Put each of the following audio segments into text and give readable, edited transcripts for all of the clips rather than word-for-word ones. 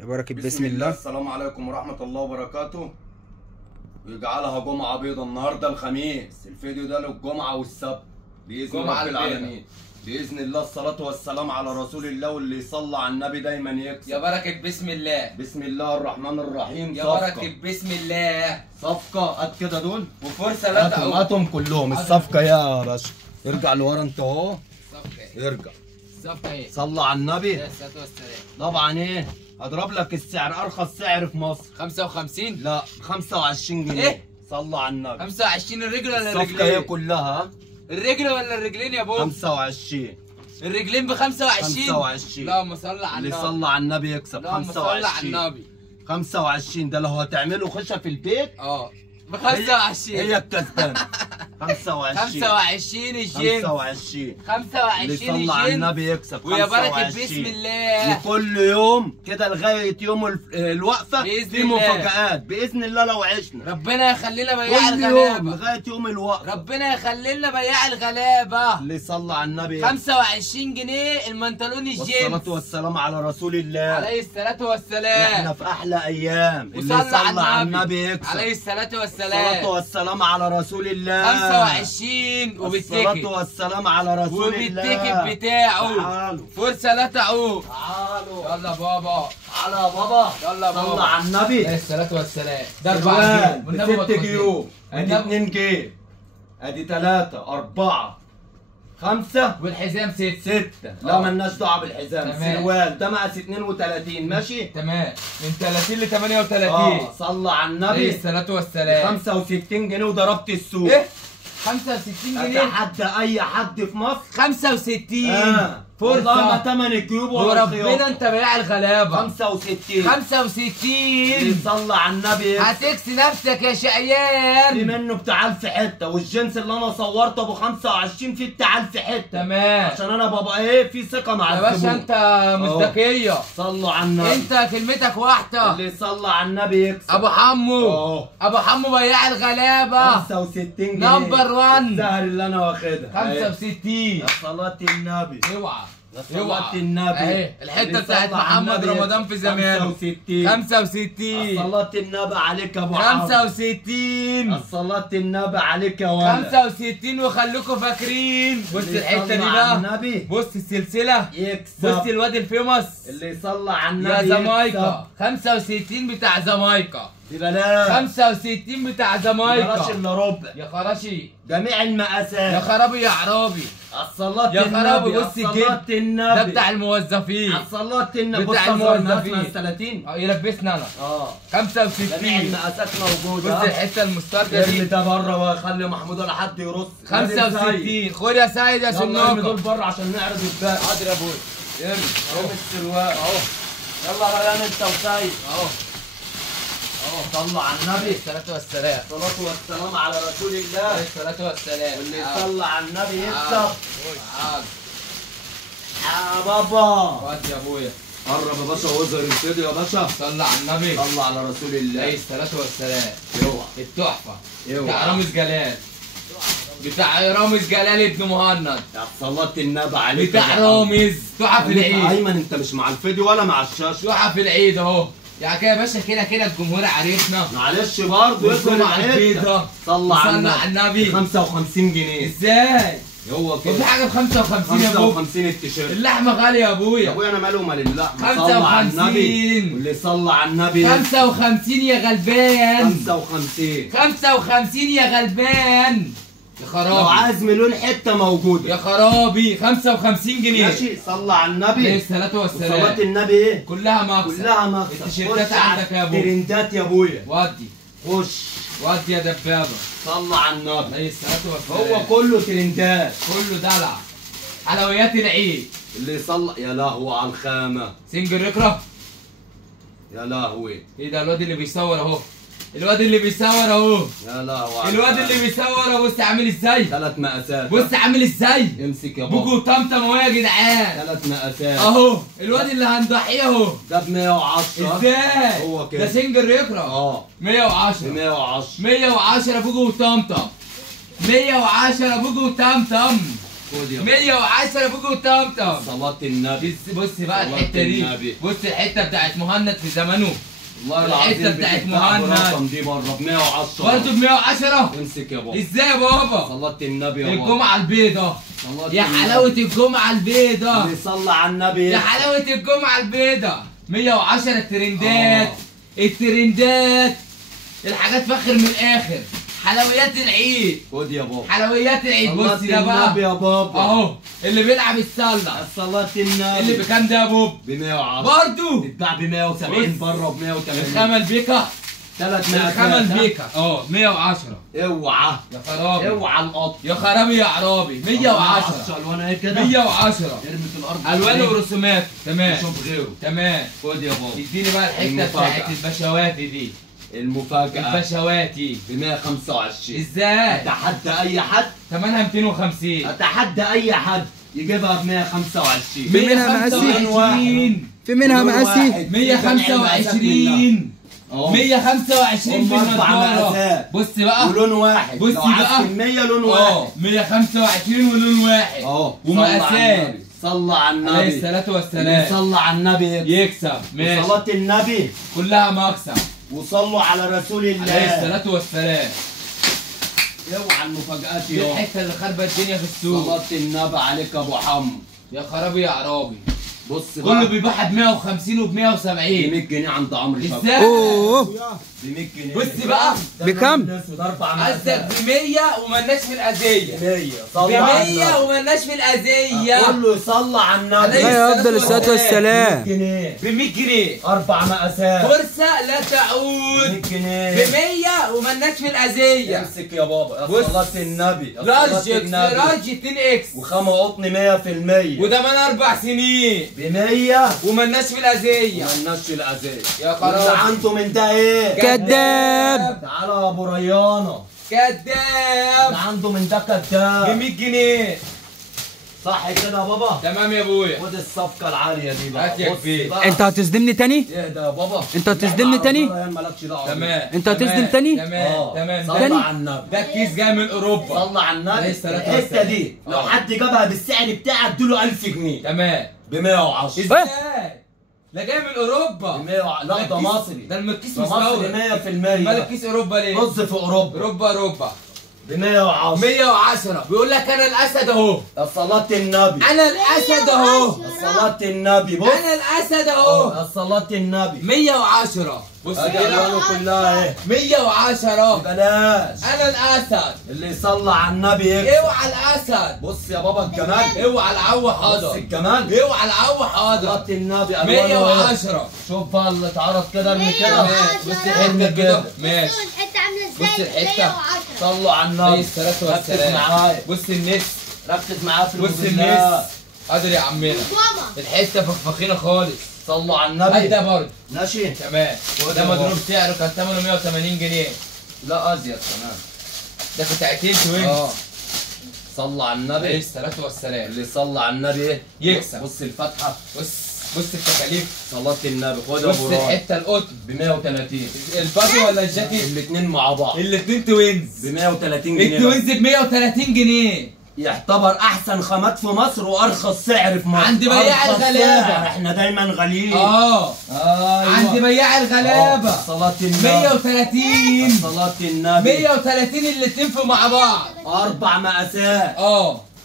يا بركة بسم الله. السلام عليكم ورحمة الله وبركاته، ويجعلها جمعة بيضة. النهاردة الخميس، الفيديو ده للجمعة والسبت بإذن رب العالمين. بإذن الله الصلاة والسلام على رسول الله، واللي يصلى على النبي دايما يكسب. يا بركة بسم الله. بسم الله الرحمن الرحيم. يا بركة بسم الله. صفقة قد كده دول وفرصة لا تعود. هاتهم كلهم. الصفقة يا باشا، ارجع لورا انت اهو. ارجع. الصفقة ايه؟ صلى على النبي. يا الصلاة والسلام. طبعا ايه؟ هضرب لك السعر، ارخص سعر في مصر 55. لا 25 جنيه. ايه؟ صلى على النبي. 25 الرجل ولا الرجلين؟ الصفقة هي كلها الرجل ولا الرجلين يا بابا؟ 25. الرجلين ب 25. 25. اللهم صل على النبي. اللي صلى على النبي يكسب. اللهم صل على النبي. 25 ده لو هتعملوا خشة في البيت ب 25 هي الكسبانة. 25 الجيم. 25 25 اللي صلى على الجيم. النبي يكسب. ويا بركة بسم الله. وكل يوم كده لغاية يوم الوقفة بإذن في الله. مفاجآت بإذن الله لو عشنا. ربنا يخلي لنا بياع كل يوم الغلابة. لغاية يوم الوقفة. ربنا يخلي لنا بياع الغلابة. اللي صلى على النبي يكسب. 25 جنيه المنطلون الجينز. والصلاة والسلام على رسول الله عليه الصلاة والسلام. احنا في احلى ايام. اللي وصلى صلى على النبي يكسب. عليه الصلاة الصلاة والسلام. والسلام على رسول الله. 25 الصلاة وبالتيكت. والسلام على رسول الله. وبالتيكت بتاعه. تعالوا فرصة لا تعود. تعالوا. يلا بابا. تعالى يا بابا. يلا يا بابا. صلى على النبي. عليه الصلاة والسلام. ده سروال 4 ب6 جيوب. ادي 2 جيب. ادي 3 4 5 والحزام 6. 6. لا مالناش دعوه بالحزام. تمام. سروال ده مقاس 32 ماشي. تمام من 30 ل 38. صلى على النبي. عليه الصلاة والسلام. 65 جنيه وضربت السوق. ايه 65 جنيه؟ اتحدى اي حد في مصر. 65 والله ما فرصة. تمن الجيوب ولا وربنا انت بياع الغلابة. 65 اللي 65 صلى على النبي هتكسي نفسك يا في شقيان. منه بتاع 1000 حته، والجنس اللي انا صورته ابو 25 فيه بتاع 1000 حته. تمام عشان انا بابا ايه في ثقه مع يا باشا. الزبون. انت مصداقية. صلوا على النبي. انت كلمتك واحدة. اللي صلى على النبي يكسب. ابو حمو. ابو حمو بياع الغلابة. 65 جنيه نمبر 1. السهر اللي انا واخدها 65. يا صلاة النبي. اوعى يا صلاة النبي. اهي الحتة اللي بتاعت صلى على محمد النبي رمضان في زمان. 65 65 صلاة النبي عليك يا ابو عمرو. 65 صلاة النبي عليك يا ولد. 65 وخليكم فاكرين. بص اللي الحتة صلى دي على بقى. النبي بص السلسلة. يكسب. بص الواد الفيموس اللي صلى على يا النبي جامايكا. 65 بتاع جامايكا. دي بلاش 65 بتاع بلاش جامايكا. الا ربع. يا خراشي. جميع المقاسات. يا خرابي يا عرابي. الصلاة يا النبي. خرابي بص الصلاة الجد. النبي ده بتاع الموظفين. الصلاة النبي. بتاع بص أصغر مقاس الموظفين. مقاس 30. يلبسنا انا. 65 جميع المقاسات موجودة. بص الحته المستردة ارمي دي. ده بره وخلي محمود ولا حد يرص. 65 خد يا سيد يا يلا ارمي دول سنوكه. بره عشان نعرض الباقي. حاضر يا ابويا. ارمي السروال اهو. يلا ريان انت وسيد اهو. صلوا على النبي. الصلاة والسلام. الصلاة والسلام على رسول الله. عليه الصلاة والسلام. واللي يصلى على النبي يكسب. حاضر. يا بابا خد يا ابويا. قرب يا باشا واظهر الفيديو يا باشا. صلى على النبي. صلى على رسول عليه الله. الصلاة والسلام. اوعى التحفة. اوعى. بتاع رامز جلال. بتاع رامز جلال ابن مهند. يا صلاة النبي عليك. بتاع رامز. تحف العيد. ايمن انت مش مع الفيديو ولا مع الشاشة؟ تحف العيد اهو. يعني كده يا باشا كده الجمهور عرفنا. معلش برضه وصلوا على البيضة. صلى على النبي. 55 جنيه. ازاي؟ هو في كده. حاجة ب 55 يا ابويا. 55 التيشيرت. اللحمة غالية يا يا ابويا. ابويا انا مالي ومال اللحمة. 55. صلى على النبي. واللي صلى على النبي 55 يا غلبان. 55. 55 يا غلبان. يا لو خرابي. عايز مليون حتة موجودة. يا خرابي 55 جنيه. ماشي. صلى على عليه النبي. الصلاة صلاة والسلام. النبي ايه؟ كلها مكسب. كلها مكسب. التيشيرتات خش على عندك يا ابويا. ترندات يا ابويا. ودي خش. ودي يا دبابة. صلى على النبي. عليه الصلاة والسلام. هو كله ترندات. كله دلع. حلويات العيد. اللي صلى يا لهوي على الخامة. سنجل ركرة. يا لهوي. ايه ده الواد اللي بيصور اهو. الواد اللي بيصور اهو. يا لهوي على الواد الخامة. اللي بيصور اهو. بص عامل ازاي. 3 مقاسات. بص عامل ازاي. امسك يا بوجو بابا. وطمطم اهو يا جدعان. 3 مقاسات. اهو الواد اللي هنضحيه اهو. ده ب 110. ازاي. هو كده. ده سنجل ركرة. 110. 110. 110 بوجو وطمطم. 110 بوجو وطمطم. خد يا 110 فوق وطمطم. صلاة النبي. بص بقى صلاة الحته دي، النبي. بص الحته بتاعت مهند في زمانه. والله العظيم الحته بتاعت بتتباع مهند برقم دي بره ب 110 برضه ب 110. امسك يا بابا. ازاي يا بابا؟ صلاة النبي يا بابا. الجمعه البيضاء صلاة يا النبي. حلاوه الجمعه البيضاء اللي صلى على النبي يا حلاوه الجمعه البيضاء. 110 الترندات الترندات، الحاجات فاخر من الاخر، حلويات العيد. خد يا بابا. حلويات العيد. صلاة بص ده بقى النبي يا بابا. اهو اللي بيلعب السله. صلاة النبي. اللي بكام ده يا بوب؟ ب 110 برضه تتباع ب 170 بص. بره ب 180. الخامه البيكا. 300 الخامه البيكا 110. اوعى يا خرابي اوعى القط. يا خرابي يا عرابي 110. الوان ايه كده؟ 110 ارمي في الارض. الوان ورسومات. تمام شوف غيره. تمام. خد يا بابا. اديني بقى الحته المفاجأة. بتاعت البشواتي دي. المفاجأة البشواتي ب 125. ازاي؟ اتحدى اي حد. ثمنها 250. اتحدى اي حد يجيبها ب 125. في منها مقاسي؟ 125. في منها مقاسي؟ 125 125 في اربع النضاره. مقاسات. بص بقى ولون واحد. بص لو عايز بقى. كمية لون واحد. 125 ولون واحد. ومقاسات. صلى على النبي. عليه الصلاة اللي والسلام. صلى على النبي يكسب. ماشي. صلاة النبي. كلها مكسب. وصلوا على رسول الله عليه الصلاة والسلام. اوعى المفاجآت دي يوم. الحتة اللي خربت الدنيا في السوق. صلاة النبي عليك يا ابو حمو. يا خرابي يا عرابي. بص كله بقى. بيبيعها ب 150 وب ب 170. 100 جنيه عند عمرو شباب. ازاي؟ اوه ب 100 جنيه. بص بقى. بكام؟ قصدك ب 100 ومالناش في الأذية. 100 ب صلى على 100 النبي. ومالناش في الأذية. كله يصلى على النبي. عليه لا يفضل الصلاة والسلام. 100 جنيه. ب 100 جنيه. 4 مقاسات. فرصة لا 100 تعود. ب جنيه. 100 ومالناش في الأذية. امسك يا بابا. يا بص. صلاة النبي. يا لارج صلاة النبي. لارج 2 اكس. وخامة قطن 100%. وده من 4 سنين ب 100 ومالناش في الأذية. مالناش الأذية. يا واللي خرابي. عنده من ده ايه؟ كداب. تعالى يا ابو ريانة. كداب. اللي عنده من ده ب كداب. 100 جنيه. صح كده يا بابا؟ تمام يا ابويا. خد الصفقة العالية دي بقى. هات يا بص كبير. بقى. انت هتصدمني تاني؟ اهدى يا بابا. انت هتصدمني تاني؟ مالكش دعوة. تمام. انت هتصدم تاني؟ تمام تمام. صلى تاني؟ على النبي. ده الكيس جاي من اوروبا. صلى على النبي. عليه الصلاة الحتة والسلام. دي لو اه. حد جابها بالسعر بتاعك اديله 1000 جنيه. تمام. ب 110. ازاي؟ ده جاي من اوروبا. ب 100. لا ده مصري. ده الكيس ده مصري مستورد. 100%. امال الكيس اوروبا ليه؟ رز في اوروبا. اوروبا ب 110. 110. بيقول لك انا الاسد اهو. يا صلاة النبي. انا الاسد اهو. يا صلاة النبي. بص. انا الاسد اهو. يا صلاة النبي. 110. بص ادي كده. الوانه كلها اهي. 110. بلاش. انا الاسد. اللي يصلى على النبي يكسب. اوعى الاسد. بص يا بابا الجمال. اوعى العو بص حاضر. الجمال. اوعى العو حاضر. صلاة النبي الوانه اهي. 110. شوف بقى اللي اتعرض كده ارمي كده. بص ارمي الحته كده. كده. ماشي. الحته عامله بص ازاي؟ الحتة. 110. صلوا على عليه النبي. الصلاة ركز والسلام. معايا. بص النس. ركز معايا في بص الموديلات. النس. حاضر يا عمنا. ماما. الحته فخفخينه خالص. صلوا على هات النبي. ده برضه. ماشي. تمام. ده مضروب سعره كان ثمنه 180 جنيه. لا ازيد كمان. ده قطعتين توينز. صلوا على عليه النبي. الصلاة والسلام. اللي صلى على النبي ايه؟ يكسب. بص الفتحة. بص التكاليف. صلاة النبي. خد يا بص ابو راي. الحته القطن. ب 130. البادي ولا الجاكيت؟ الاثنين مع بعض. الاثنين توينز. ب 130 جنيه. التوينز ب 130 جنيه. يعتبر احسن خامات في مصر وارخص سعر في مصر. عند بياع أرخص الغلابة. سعر. احنا دايما غاليين. ايوه. عند بياع الغلابه. صلاة النبي. 130. صلاة النبي. 130 الاتنين في مع بعض. 4 مقاسات.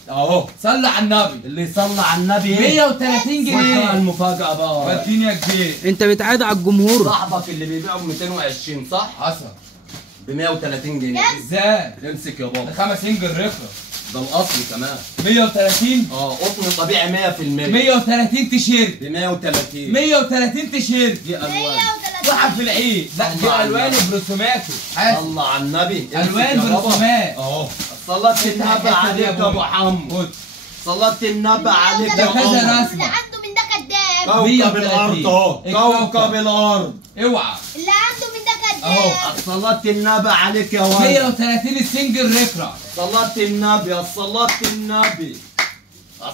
اهو صلي على النبي. اللي صلى على النبي 130 جنيه. جنيه. المفاجأة بقى. وديني يا كبير. انت بتعاد على الجمهور. صاحبك اللي بيبيعه ب 220 صح؟ حصل. ب 130 جنيه. ازاي؟ امسك يا بابا. ده 5 سنجل رخرة. ده الاصلي كمان. 130. قطن طبيعي 100%. 130 تيشيرت. ب 130. 130 تيشيرت. دي الوان. واحد في العيد. لا دي الله الوان على برسوماته. حاسس. صلى على النبي. الوان امسك يا بابا. برسومات. اهو. صلاة النبي عليك يا ابو حمو. خد. صلاة النبي عليك يا ده كذا قمر. رسمة. اللي عنده من ده كداب. كوكب 130. الارض اهو. الكوكب. كوكب الارض. اوعى. اللي عنده من ده اهو. كداب. صلاة النبي عليك يا ولد. 130 السنجل رخرة. صلاة النبي. يا صلاة النبي.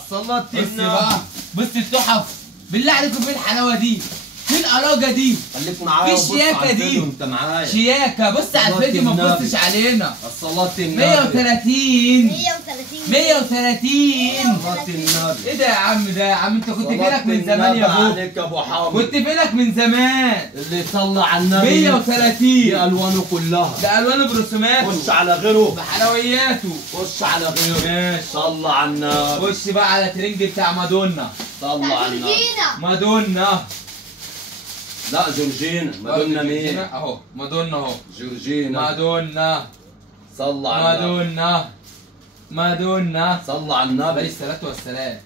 صلاة بص النبي. بقى. بص التحف. بالله عليكم فين الحلاوة دي؟ في القراجه دي خليك معايا في وبص الشياكة على دي. الفيديو وانت معايا. شياكه. بص على صلاة الفيديو ما النبي. تبصش علينا. الصلاة النبي 130 130 130. صلاة النبي. ايه ده يا عم؟ ده يا عم انت كنت صلاة فينك من زمان النبي يا ابو. عليك يا ابو حامد. كنت فينك من زمان. اللي يصلي على النبي 130. دي الوانه كلها. ده الوانه برسوماته خش على غيره. بحلوياته. خش على غيره. ماشي. صلى على النبي. خش بقى على ترنج بتاع مادونا. صلى على النبي. جورجينا مادونا. لا جورجينا. مادونا مين؟ اهو مادونا اهو. جورجينا. مادونا. صلى على النبي. مادونا. صلى على عليه النبي. الصلاة والسلام.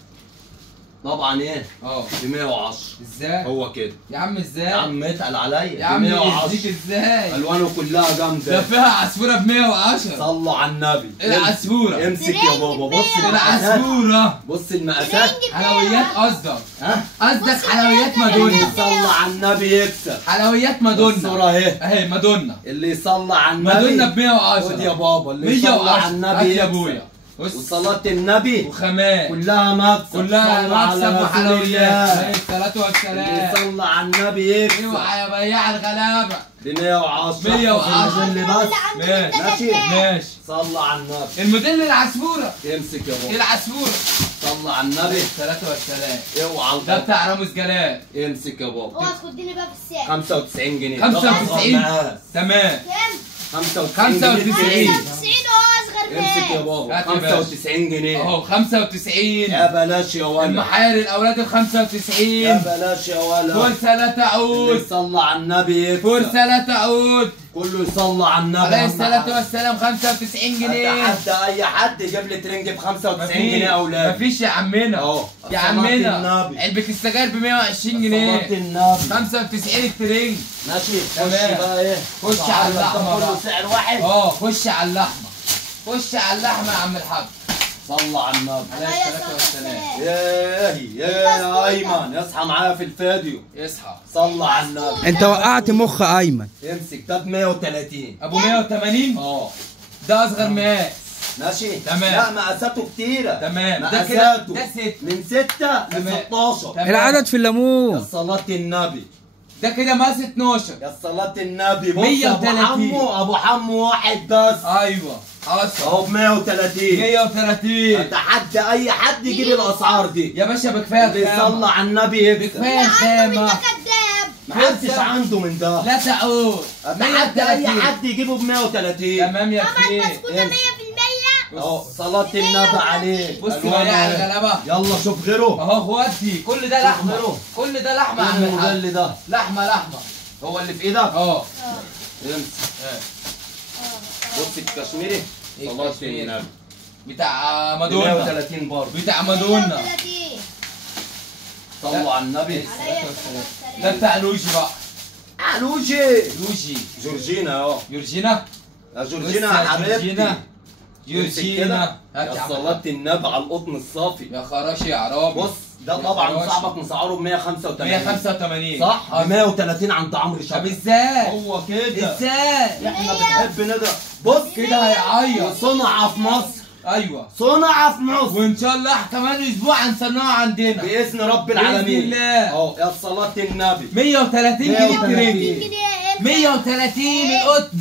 طبعا ايه؟ اه ب 110. ازاي؟ هو كده. يا عم ازاي؟ يا عم اتقل عليا. يا عم ب 110. يديك ازاي؟ الوانه كلها ده جامده. فيها عصفورة ب 110. صلى على النبي. العصفورة. امسك يا بابا. بص المقاسات. العصفورة. بص المقاسات. حلويات قصدك. ها؟ قصدك بص حلويات الحلويات مادونا. اللي يصلى على النبي يكسب. حلويات مادونا. الصورة اهي. اهي مادونا. اللي يصلى على النبي مادونا ب 110. خد يا بابا. اللي يصلى على 110. النبي هات يا يكسب. ابويا. بص وصلاة النبي وخامات كلها مكسب. كلها صلى على مكسب رسول وحلويات. عليه الله. الصلاة اللي والسلام. يصلى على النبي يكسب. اوعى يا بياع الغلابة. ب 110. 110. اللي بس. ماشي ماشي. ماشي. صلى على النبي. الموديل العصفورة. امسك يا بابا. العصفورة. صلى على عليه النبي. الصلاة والسلام. اوعى ده البطل. بتاع راموس جلال. امسك يا بابا. اوعى تخدني بقى في الساعة 95 جنيه. 95. ده تمام. كام؟ 95 95. جنيه. 95 اهو اصغر امسك يا ناس. بابا. هات يا باشا. 95 جنيه. اهو 95. يا بلاش يا ولد. المحاير الاولاد ال يا 95. بلاش يا ولد. فرصة لا اللي تعود. يصلى على النبي يكسب. فرصة لا تعود. كله يصلى على النبي. عليه أهم الصلاة حاجة. والسلام 95 جنيه. حتى اي حد يجيب لي ترنج ب 95 جنيه اولاد. مفيش يا عمنا. اهو. يا صلاة عمنا النبي. علبة السجاير ب 120 صلاة جنيه. النبي. 95 الترنج. ماشي. تمام. خش بقى ايه؟ خش على اللحمة كله بقى. سعر واحد. خش على اللحمة. خش على اللحمة يا عم الحاج. صلى على النبي. عليه الصلاة والسلام. يا ايمن اصحى معايا في الفيديو. اصحى. صلى على النبي. انت وقعت مخ ايمن. امسك ده ب 130. ابو 180. اه ده اصغر مقاس. ماشي. تمام. لا مقاساته كتيرة. تمام. ده كده مقاساته ده 6. من 6 ل تمام. 16. تمام. العدد في يا الليمون. صلاة النبي. ده كده مقاس 12. يا صلاة النبي. بص 130. ابو حمو واحد بس. ايوه حصل. اهو ب 130. 130. اتحدى اي حد يجيب الاسعار دي. يا باشا بكفايه اللي يصلى الخامة. على النبي يكسب. بكفايه عنده من ده الخامة. كداب. محدش عنده من ده. لا تعود. اتحدى اي 130. حد يجيبه ب 130. تمام يا عمل كبير. بسكوتة 100%. اهو صلاة النبي عليك. بص ألوان بياع إيه؟ الغلابة. يلا شوف غيره. اهو اخواتي كل ده لحمه. غيره. كل ده لحمه يا عم مين الحاج. الموديل ده؟ لحمه لحمه. هو اللي في ايدك؟ اه امسك. بص الكشميري. صلاة الكشميري. النبي. بتاع مادونا. 130 برضه. بتاع مادونا. 130. صلوا على النبي. عليه الصلاة ده والسلام. بتاع لوجي بقى. علوجي. لوجي. جورجينا اهو. جورجينا. يا بص جورجينا يا يا حبيبتي. جورجينا. امسك جورجينا. كده. هات يا يا عم صلاة الحاج. النبي على القطن الصافي. يا خراشي يا عرابي. بص ده يا طبعا خراشي. صاحبك مسعره ب 185. 185. صح؟ ب 130 عند عمرو طب شباب. ازاي؟ هو كده. ازاي؟ احنا بنحب نضرب. بص كده هيعيط. صنع في مصر. ايوه. صنع في مصر. وان شاء الله كمان اسبوع هنصنعه عندنا. باذن رب العالمين. بإذن الله. اهو يا صلاة النبي. 130 جنيه 130 الترنج. جنيه. 130 القطن.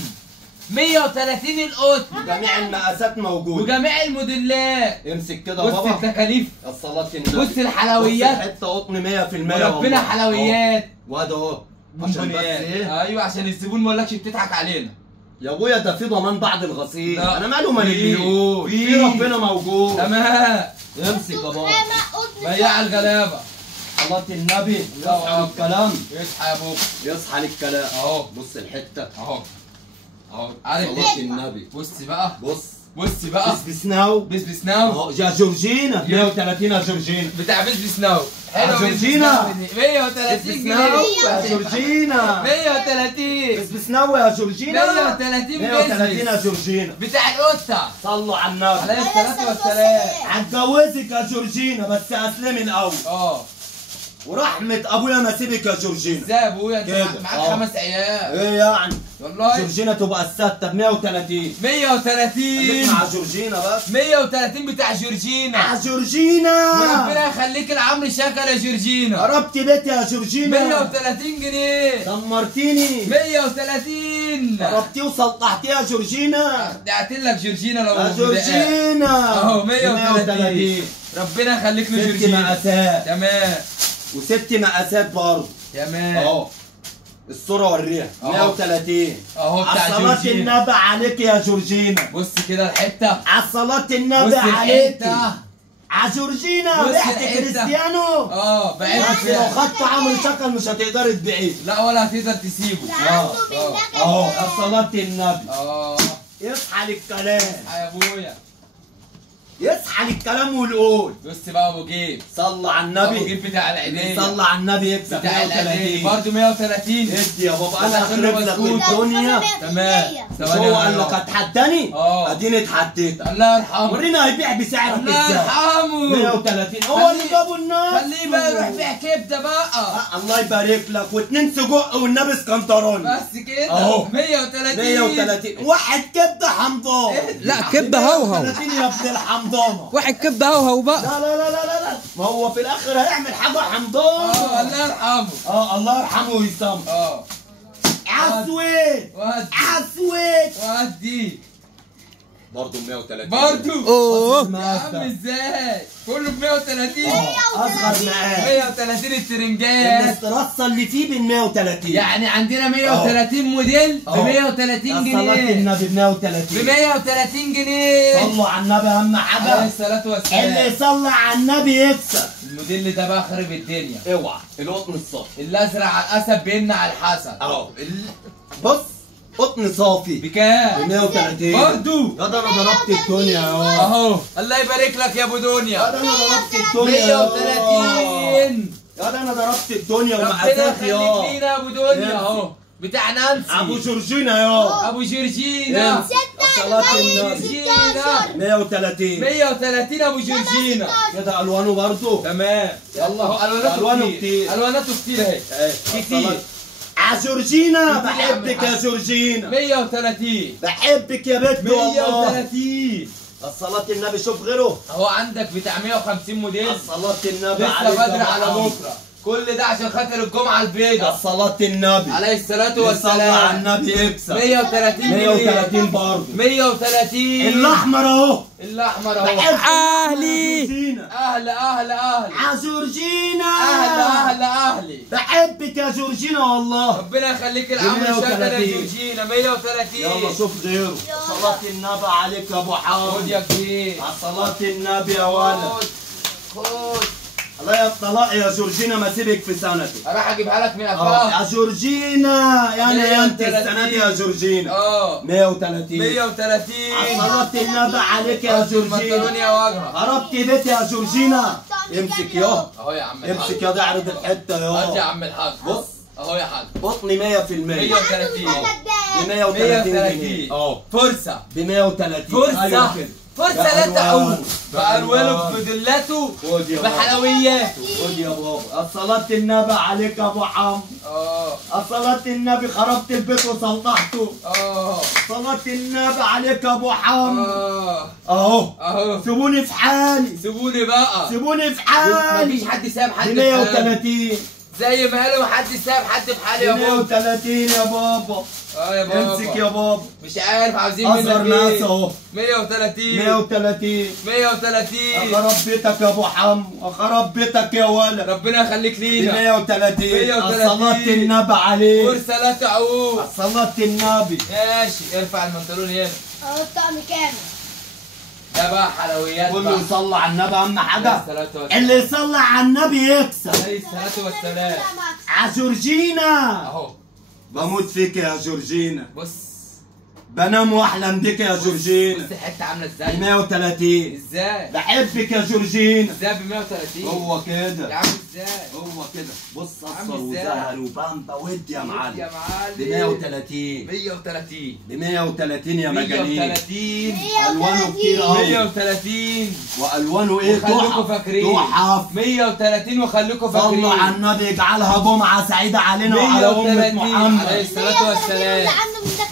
130 القطن. جميع المقاسات موجودة. وجميع الموديلات. امسك كده بص بابا. التكاليف. يا صلاة النبي. بص الحلويات. بص حتة قطن 100%. وربنا والله. حلويات. أهو. وادي اهو. عشان بس بونبونيات. ايه؟ ايوه عشان الزبون ما يقولكش بتضحك علينا. يا ابويا ده في ضمان بعد الغسيل. لا. انا ماله مال في. المليون. في. في ربنا موجود. تمام. امسك يا بابا. بياع الغلابه. صلاة النبي. الله يصحى أكبر. للكلام. اصحى يا ابوك. يصحى للكلام. اهو. بص الحتة. اهو. اهو عارف صلاة ايه؟ النبي. بص بقى. بص. بص بقى. بس ناو. بس ناو. اهو يا جورجينا 130 يا جورجينا. بتاع بس ناو. حلو جورجينا. 130 بس ناو جنيه. يا جورجينا. 130. بس ناو يا جورجينا. 130 130 يا بيزنس. جورجينا. بتاع القطه. صلوا على النبي. عليه الصلاه والسلام. هتجوزك يا جورجينا بس اسلمي الاول. اه ورحمة ابويا ما سيبك يا جورجينا. ازاي يا ابويا انت كده. معاك 5 عيال؟ ايه يعني؟ والله جورجينا تبقى الستة ب 130. 130 خليك مع جورجينا بس. 130 بتاع جورجينا. يا جورجينا وربنا يخليك لعمرو شكر يا جورجينا. قربت بيتي يا جورجينا. 130 جنيه. دمرتيني. 130 قربتي وسلطحتي يا جورجينا. دعت لك جورجينا لو يا جورجينا اهو 130. ربنا يخليك له ست جورجينا. مقاسات تمام وست مقاسات برضه. تمام اهو الصورة وريها. أهو. 130 اهو بتاع صلاة جورجينا. النبي عليك يا جورجينا. بص كده الحته. على صلاة النبي بص عليك. الحته. على جورجينا بص ريحة الحتة. كريستيانو. بعيد بس لو خدت عمرو شكل مش هتقدر تبيعيه. لا ولا هتقدر تسيبه. تعالوا بالله اهو على صلاة النبي. اه يصحى للكلام. يا ابويا يصحى للكلام والقول. بص بقى ابو جيب. صلى على ابو النبي. جيب بتاع العيدية. صلى على النبي يكسب. بتاع العيدية 130 برضه 130. ادي يا بابا انا بس عشان اخرب لك بسكوت. الدنيا. تمام مش هو قال لك هتحداني؟ اه. اديني اتحديت. الله يرحمه. ورينا هيبيع بسعرك الله ازاي. يرحمه. 130 هو اللي جابوا الناس. خليه بقى يروح يبيع كبده بقى. الله يبارك لك واتنين سجق والنبي اسكندراني. بس كده اهو. 130 130 واحد كبده حمضان. لا كبده هوهو. 130 يا ابن الحمضانه. واحد كبده هوهو بقى. لا لا لا لا لا لا ما هو في الاخر هيعمل حاجه حمضان. الله يرحمه. الله يرحمه ويسامحه. عسويت ودي عسويت ودي برضه 130 برضه. اوه يا عم ازاي كله ب 130. اصغر مقاس. 130 الترنجات. الاسترصه اللي فيه ب 130 يعني عندنا 130 موديل ب 130 صلاة جنيه. النبي ب 130 ب 130 جنيه. صلوا على النبي اهم عليه حاجه. الصلاة والسلام. اللي يصلي على النبي يكسب. الموديل ده بقى خرب الدنيا. اوعى القطن الصافي الازرق على الاسد بيمنع على الحسد. اهو بص قطن صافي ب بكام؟ 130 برضه. يا ده انا ضربت الدنيا يا اهو الله يبارك لك يا ابو يا دنيا. ده انا ضربت الدنيا يا 130. يا ده انا ضربت الدنيا ربنا ومقاسات يخليك يا لينا يا ابو دنيا اهو بتاع نانسي. ابو جورجينا يا ابو جورجينا. صلاة النبي جورجينا 130 130 ابو جورجينا. كده الوانه برضه تمام يلا ألوانه الواناته كتير. كتير. الواناته كتير اهي كتير. يا جورجينا كتير يا بحبك عم يا الحاج. جورجينا 130 بحبك يا بنت والله. 130 الصلاة النبي شوف غيره. اهو عندك بتاع 150 موديل. الصلاة النبي لسه عليك بدري يا على محمد. بكره. كل ده عشان خاطر الجمعه البيضاء الصلاة النبي عليه الصلاه صلى على والسلام. النبي يكسب. 130 130 برضه 130 الاحمر اهو. الاحمر اهو. بحب اهلي جورجينا. اهل اهل اهل يا جورجينا اهل اهلي. بحبك يا جورجينا والله. ربنا يخليك العم 130. شكر يا جورجينا 130. يلا شوف غيره. صلاة النبي عليك يا ابو خد حامد. يا كبير. على صلاة النبي يا ولد. خد الله يا الطلاق يا جورجينا ما سيبك في سنتي. راح اجيبها لك من افراح. يا جورجينا يعني يا انت 130. السنه دي يا جورجينا 130 130 على صلاة النبي عليك يا البنطلون جورجينا. يا وجهه. قربت بيتي يا جورجينا. امسك يا اهو يا عم الحاج. امسك يا ده اعرض الحته هات يا يا عم الحاج. بص. اهو يا حاج. بطني 100% 130 ب 130 جنيه 130 فرصه ب 130 فرصه أيوة كده. فرصه لا بألوان. تعود. بألوان. بألوانه بفضلاته خد يا بابا. بحلوياته. خد يا بابا الصلاة النبي عليك يا ابو حمد. الصلاة النبي خربت البيت وصلحته. صلاة النبي عليك يا ابو حمد. اهو اهو سيبوني في حالي. سيبوني بقى. سيبوني في حالي. مفيش حد ساب حد ب في حاله. 130 زي ما قالوا محدش ساب حد في حاله يا بابا. 130 يا بابا. يا بابا امسك يا بابا. مش عارف عاوزين اصغر منك ناس ايه. اهو 130 130 130 اخرب بيتك يا ابو حمد اخرب بيتك يا ولد. ربنا يخليك ب لينا. 130 130. صلاة النبي عليك. فرصة لا تعود. صلاة النبي. ماشي ارفع المنطلون هنا. اهو الطقم كامل. ده بقى حلويات كله بقى. يصلي على النبي اهم عليه حاجة. الصلاة والسلام. اللي يصلي على النبي يكسب. عليه الصلاة والسلام. يا جورجينا اهو بموت فيك يا جورجينا. بص بنام واحلم بيك يا بص جورجينا. الحته عامله ب ازاي؟ 130. ازاي؟ بحبك يا جورجينا. ازاي ب 130؟ هو يا كده عم ازاي؟ هو كده. بص عامل اصفر ازاي؟ وزهر وبامبا ودي يا معلم. يا معلم ب 130. 130 ب 130 يا مجانين. 130 الوانه كتير قوي 130 والوانه ايه؟ وخليكوا فاكرين تحف. 130 وخليكوا فاكرين. صلوا على النبي يجعلها جمعه سعيده علينا وعلى امه 130 عليه محمد. الصلاه والسلام.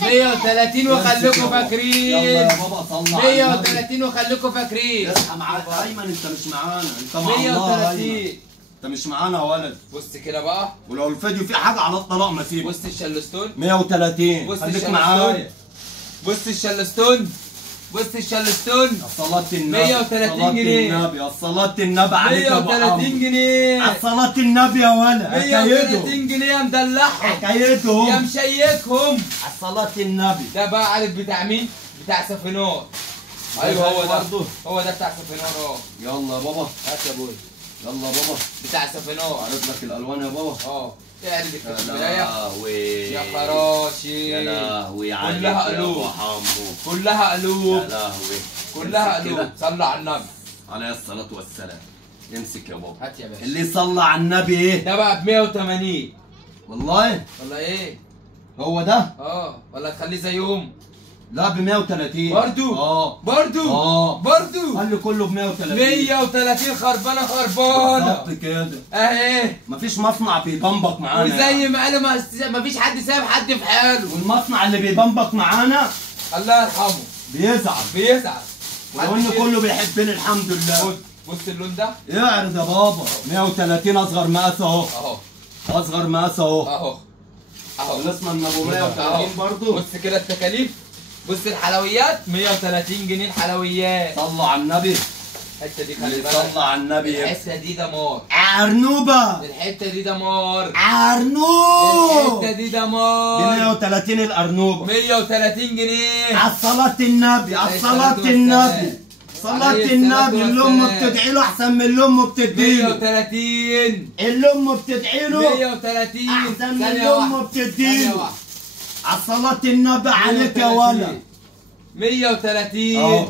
130 وخليكوا فاكرين. يلا يا بابا صلى على النبي. 130 وخليكوا فاكرين. اصحى معاك ايمن، انت مش معانا، انت مع الله. ايمن 130. انت مش معانا يا ولد. بص كده بقى. ولو الفيديو فيه حاجه على الطلاق ما سيبك. بص الشلستون. 130. بص خليك الشلستون. معايا. بص الشلستون. بص الشلستون. صلاة النبي. 130 جنيه. صلاة النبي. صلاة النبي عليك يا ابو 130 حمد. جنيه. على صلاة النبي يا ولد. 130 جنيه يا مدلعهم. حكايتهم. يا مشيكهم. على صلاة النبي. ده بقى عارف بتاع مين؟ بتاع سفينار. ايوه هو ده برضه. هو ده بتاع سفينار اه. يلا يا بابا. هات يا ابويا. يلا يا بابا. بتاع سفينار. عرض لك الالوان يا بابا. اه. اعرض يا الكشميرية. لهوي. يا خراشي. يا لهوي عليك كلها يا ابو قلوب. حمو. كلها يا قلوب. لهوي. كلها امسك قلوب. كده. صلى على النبي. عليه الصلاة والسلام. امسك يا بابا. هات يا باشا. اللي صلى على النبي ايه؟ ده بقى ب 180. والله ولا ايه؟ هو ده؟ اه ولا تخليه زيهم؟ لا ب 130 برضو؟ برضو؟ برضو؟ خلي كله ب 130. 130 خربانه خربانه. بالظبط كده. اهي. مفيش مصنع بيبمبك معانا وزي يعني. ما قالوا ما فيش حد سايب حد في حاله. والمصنع اللي بيبمبك معانا الله يرحمه. بيزعل. بيزعل. ولو ان كله بيحبني الحمد لله. بص اللون ده. اعرض يا بابا. 130 اصغر مقاس اهو. اهو. اصغر مقاس اهو. اهو. اهو. خلصنا من ابو 130 برضه. بص كده التكاليف. بص الحلويات 130 جنيه الحلويات. صلوا على النبي. الحته دي خلي اللي بالك. صلى على النبي. الحته دي دمار. عرنوبه. الحته دي دمار. عرنوب. الحته دي ب دمار. 130 الارنوبه. 130 جنيه. على صلاة النبي. على صلاة النبي. صلاة عليه النبي. الصلاة اللي امه والسلام. بتدعي له احسن من اللي امه بتديله. 130. اللي امه بتدعي له 130 احسن من ثانية اللي امه واحدة. ثانية بتديله. واحدة. على صلاة النبي عليك يا ولد. 130 اهو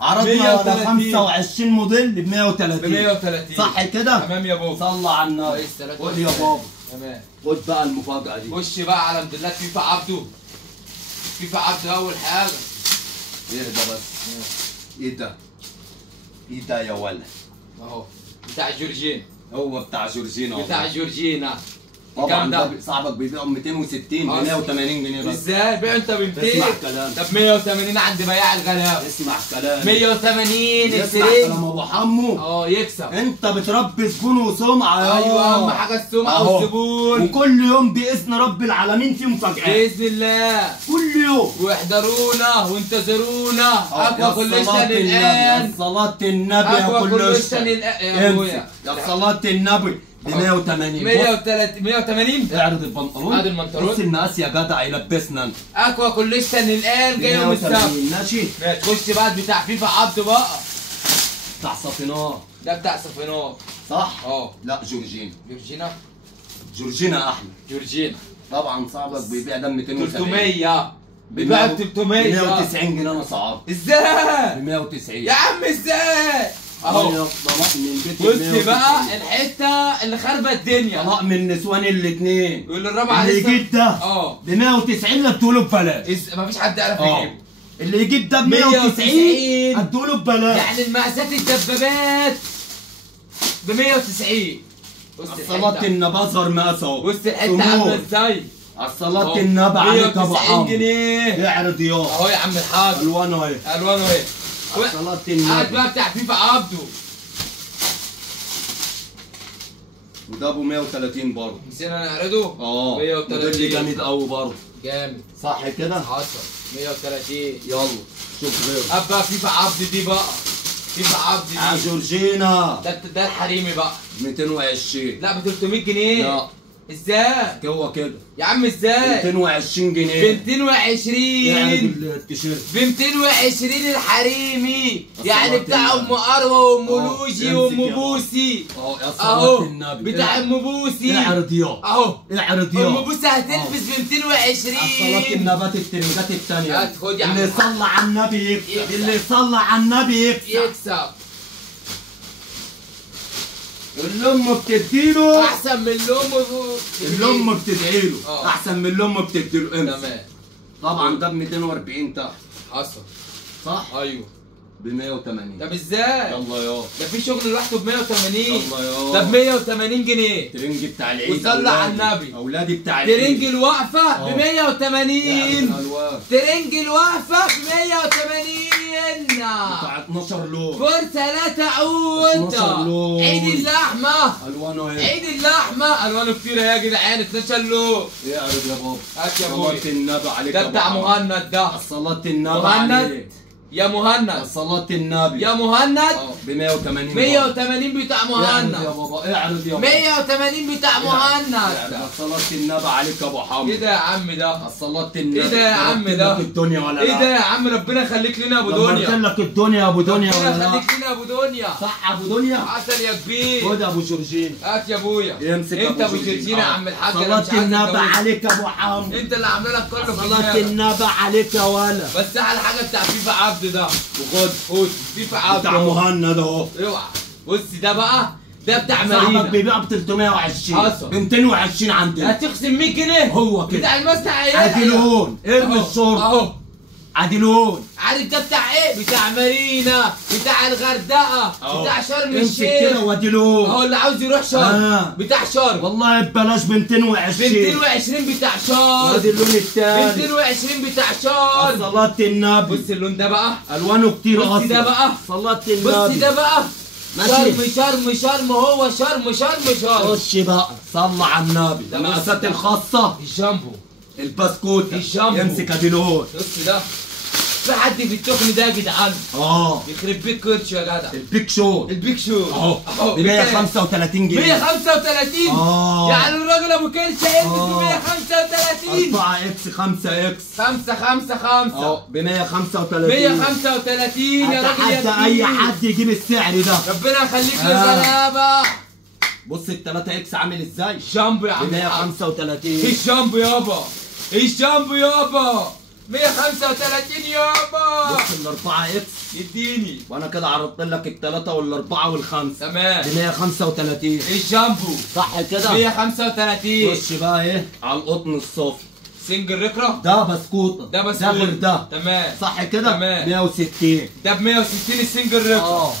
عرضنا على 130. 25 موديل ب ب 130. 130 صح كده؟ تمام يا بابا. صلى على النبي. عليه الصلاة خد يا والسلام. بابا. تمام. خد بقى المفاجأة دي. خش بقى على مدلات فيفا عبده. فيفا عبده أول حاجة. ايه ده بس؟ ايه ده؟ ايه ده يا ولد؟ أهو بتاع جورجين. هو بتاع جورجينا بتاع والله. جورجينا. طبعا كام ده؟ ده صاحبك بيبيعه ب 260 ب 180 جنيه بس. ازاي بيع انت ب 200؟ اسمع كلام. طب 180 عند بياع الغلابه. اسمع كلام. 180 اسمع السرير. كلام ابو حمو. اه يكسب. انت بتربي زبون وسمعه يا ايوه اهم حاجه السمعه أهو. والزبون. وكل يوم باذن رب العالمين في مفاجآت. باذن الله. كل يوم. واحضرونا وانتظرونا. اقوى كوليشن يا الان. صلاة النبي يا اقوى كوليشن كوليشن. الان يا ابويا. يا صلاة النبي ب 180. 180. اعرض البنطلون. اعرض البنطلون. بص المقاس يا جدع يلبسنا انت. اقوى كوليشن الان جاي يوم السبت. 180 ماشي. ماشي خش بقى بتاع فيفا عبده بقى. بتاع صفينار. ده بتاع صفينار. صح؟ اه. لا جورجينا. جورجينا. جورجينا احلى. جورجينا. طبعا صاحبك بيبيع ده ب 270. 300 بيبيع ب 300. 190 جنيه انا صعب. ازاي؟ ب 190. يا عم ازاي؟ اهو بص بقى الحته اللي خاربه الدنيا. طلاق من النسوان الاثنين. واللي الرابعه اللي لسه يجيب ده اه ب 190 ادوله ببلاش. مفيش حد يعرف اه. يجيبه. اللي يجيب ده ب 190 190 ادوله ببلاش. يعني المقاسات الدبابات ب 190. بص صلاة الحته. النبي اصغر مقاس اهو. بص الحته عامله ازاي. على صلاة النبي عليك يا ابو 190 حمو. جنيه. اعرض يا اهو يا عم الحاج. الوانه اهي. الوانه اهي. على صلاة قاعد النبي. بقى بتاع فيفا عبده. وده ابو 130 برضه. نسينا نعرضه. اه. 130 موديل جامد قوي برضه. جامد. صح كده؟ 10 130. يلا شوف غيره. ابقى فيفا عبد دي بقى. فيفا عبد دي. جورجينا ده الحريمي بقى. 220. لا ب 300 جنيه. لا ازاي هو كده يا عم ازاي 220 ب جنيه 220 التيشيرت ب 220 الحريمي يعني الصلاة بتاع ام النبي. اروه وام اه، لوجي امسك وام يا بوسي اهو يا اهو صلاة النبي بتاع ام بوسي اعرض يا اهو اعرض يا ام بوسي هتلبس ب 220 الصلاة النبات الترنجات التانية هات خد يا عم اللي يصلى على النبي يكسب اللي يصلى على النبي يكسب يكسب اللي امه بتديله احسن من اللي امه بتدعيله اه. احسن من اللي امه بتديله امسك تمام طبعا ده ب 240 تحت حصل صح ايوه ب 180 طب ازاي يلا يا ده في شغل لوحده ب 180 يلا يا ده ب 180 جنيه ترنج بتاع العيد وصلى على أولادي. النبي. اولادي بتاع العيد ترنج الوقفه اه. ب 180 الالوان ترنج الوقفه ب 180 بتاع 12 لون فرصه لا تعود 12 لون. عيد اللحمه الوانه ايه عيد اللحمه الوانه كتير يا جدعان 12 لون اعرض يا بابا هات يا ابويا صلاة النبي عليك ده يا بتاع أبو مهند ده محمد. صلاة النبي مهند عليك يا مهند صلاة النبي يا مهند ب 180 180 بتاع اعرض مهند يا بابا اعرض يا بابا 180 بتاع مهند صلاة النبي عليك يا ابو حمد ايه ده يا عم ده صلاة النبي ايه ده يا عم ده؟ لك الدنيا ولا ايه لا ده يا عم ربنا يخليك لنا يا ابو دنيا دنيا لك الدنيا يا ابو دنيا ولا ربنا لا يخليك لنا يا ابو دنيا صح ابو دنيا عسل يا كبير خد يا ابو جورجين هات يا ابويا يمسك انت ابو جورجين. جرجينا يا عم الحاج انا مش صلاة عايز النبي أتجوزك. عليك يا ابو حمد انت اللي عامله لك كله في صلاة دماغك. النبي عليك يا ولا بس احلى حاجه بتاع فيفا عبد ده وخد خد فيفا عبد بتاع اهو. مهند اهو اوعى بص ده بقى ده بتاع صاحبك مارينا بيبيع ب 320 حصل. ب 220 عندنا هتخصم 100 جنيه هو كده. بتاع المسح عيال عادلون ارمي الشرطة اهو عادلون عارف ده بتاع ايه؟ بتاع مارينا بتاع الغردقه أهو. بتاع شرم امسك الشيخ كده وادلون اهو اللي عاوز يروح شرم بتاع شرم والله ببلاش ب 220 ب 220 بتاع شرم وادي اللون ب التاني 220 بتاع شرم صلاة النبي بص اللون ده بقى الوانه كتير بص اصلا ده بقى. صلاة بص النبي ده بقى ماشي. شرم هو شرم خش بقى صلى على النبي ده المقاسات بص ده. الخاصة الجامبو البسكوت الشامبو. يمسك ادلون بص ده في حد في التخن ده يا جدعان يخرب بيك كرش يا جدع البيك شو البيك شو اهو ب 135 جنيه 135 يعني الراجل ابو كرش هيلبس ب 135 4 اكس 5 اكس 5 اهو ب 135 135 يا راجل يا اتحدى اي كبير. حد يجيب السعر ده ربنا يخليك للغلابه بص ال 3 اكس عامل ازاي الجامبو يا عم ب 135 ايه الجامبو يابا ايه الجامبو يابا 135 يابا بص ال 4 اكس اديني وانا كده عرضت لك الثلاثه والاربعه والخمسه تمام ب 135 ايه الجامبو صح كده 135 خش بقى ايه على القطن الصافي سنجل ركرة ده بسكوت ده بس ده غير ده تمام صح كده تمام. 160 ده ب 160 السنجل ركرة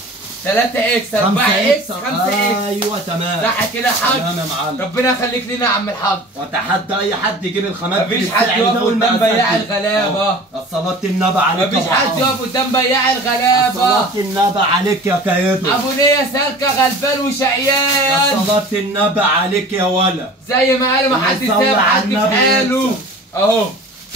3 اكس 4 5 اكس 5 اكس ايوه تمام صح كده يا حاج تمام يا معلم ربنا يخليك لنا يا عم الحاج واتحدى اي حد يجيب الخامات مفيش بالسعر حد ده يقف قدام والمقاسات بياع دي. الغلابة. أهو. صلاة النبي عليك مفيش يا أبو حد عمرو. يقف قدام بياع الغلابة صلاة النبي عليك يا كايدو ابو نية سالكة غلبان وشقيان صلاة النبي عليك يا ولا زي ما قالوا ما حد صلى ساب على حد في النبي حاله يكسب. اهو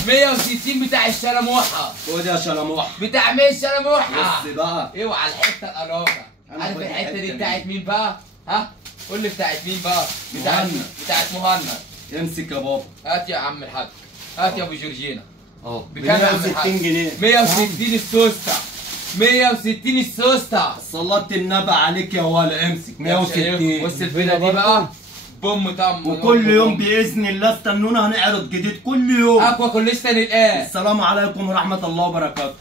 160 بتاع الشلموحة خد يا شلموح بتاع مين الشلموحة بص بقى اوعى الحتة القرابة أنا عارف باخد الحتة دي الحتة بتاعت دي. مين بقى؟ ها؟ قول لي بتاعت مين بقى؟ مهند. بتاعت مهند امسك يا بابا هات يا عم الحاج هات يا ابو جورجينا اهو ب بكام يا عم 160 الحاج؟ جنيه 160 السوسته 160 السوسته صلاة النبي عليك يا ولا امسك 160 بص الفيلا دي بقى بوم طم وكل يوم باذن الله استنونا هنعرض جديد كل يوم اقوى كوليستان الان السلام عليكم ورحمه الله وبركاته